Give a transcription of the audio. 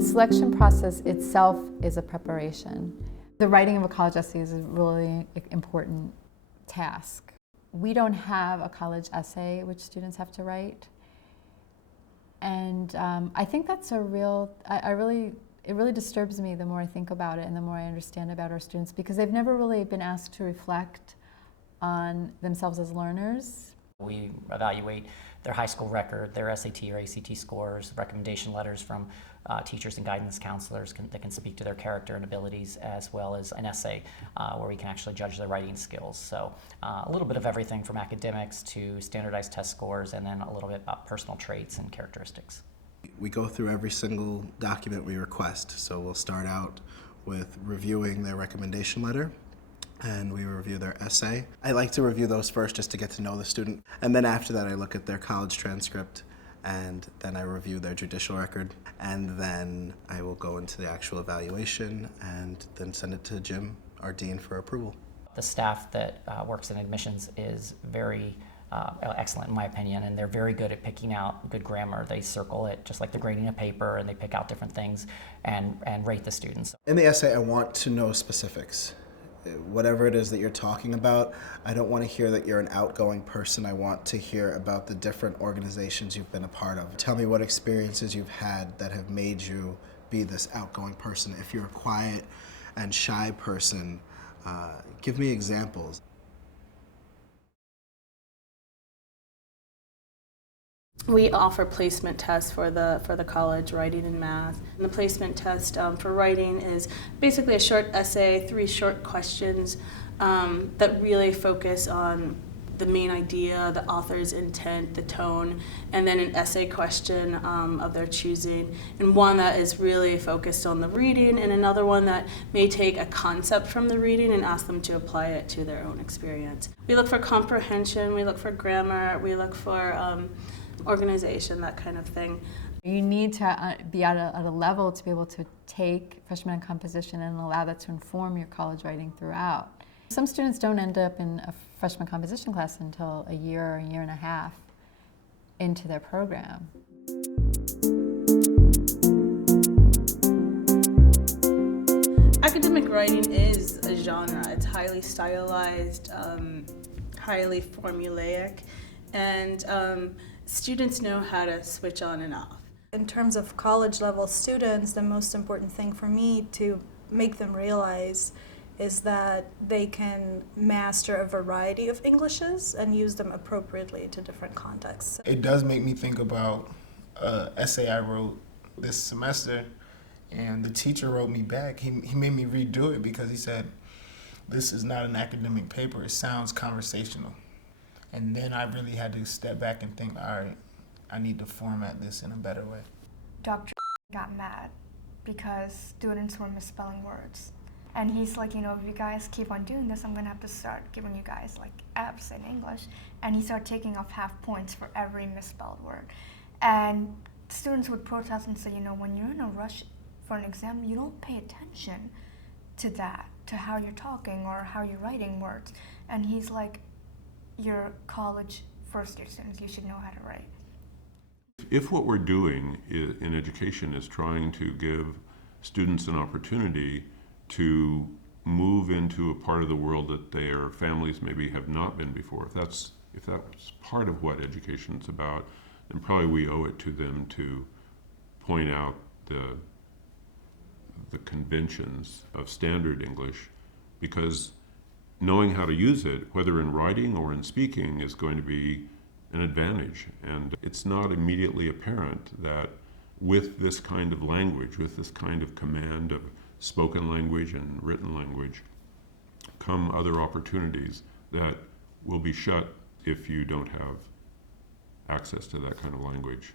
The selection process itself is a preparation. The writing of a college essay is a really important task. We don't have a college essay which students have to write. And I think that's a real, it really disturbs me the more I think about it and the more I understand about our students, because they've never really been asked to reflect on themselves as learners. We evaluate their high school record, their SAT or ACT scores, recommendation letters from teachers and guidance counselors that can speak to their character and abilities, as well as an essay where we can actually judge their writing skills. So a little bit of everything from academics to standardized test scores, and then a little bit about personal traits and characteristics. We go through every single document we request. So we'll start out with reviewing their recommendation letter, and we review their essay. I like to review those first just to get to know the student. And then after that, I look at their college transcript, and then I review their judicial record. And then I will go into the actual evaluation and then send it to Jim, our dean, for approval. The staff that works in admissions is very excellent in my opinion, and they're very good at picking out good grammar. They circle it just like they're grading a paper, and they pick out different things and rate the students. In the essay, I want to know specifics. Whatever it is that you're talking about, I don't want to hear that you're an outgoing person. I want to hear about the different organizations you've been a part of. Tell me what experiences you've had that have made you be this outgoing person. If you're a quiet and shy person, give me examples. We offer placement tests for the college, writing and math. And the placement test for writing is basically a short essay, 3 short questions that really focus on the main idea, the author's intent, the tone, and then an essay question of their choosing, and one that is really focused on the reading, and another one that may take a concept from the reading and ask them to apply it to their own experience. We look for comprehension, we look for grammar, we look for organization, that kind of thing. You need to be at a level to be able to take freshman composition and allow that to inform your college writing throughout. Some students don't end up in a freshman composition class until a year and a half into their program. Academic writing is a genre. It's highly stylized, highly formulaic, and students know how to switch on and off. In terms of college level students, the most important thing for me to make them realize is that they can master a variety of Englishes and use them appropriately to different contexts. It does make me think about an essay I wrote this semester, and the teacher wrote me back. He made me redo it because he said, "This is not an academic paper, it sounds conversational." And then I really had to step back and think, all right, I need to format this in a better way. Dr. got mad because students were misspelling words. And he's like, if you guys keep on doing this, I'm gonna have to start giving you guys like F's in English. And he started taking off half points for every misspelled word. And students would protest and say, when you're in a rush for an exam, you don't pay attention to that, to how you're talking or how you're writing words. And he's like, you're college first-year students, you should know how to write. If what we're doing in education is trying to give students an opportunity to move into a part of the world that their families maybe have not been before, if that's part of what education's about, then probably we owe it to them to point out the conventions of standard English, because knowing how to use it, whether in writing or in speaking, is going to be an advantage. And it's not immediately apparent that with this kind of language, with this kind of command of spoken language and written language, come other opportunities that will be shut if you don't have access to that kind of language.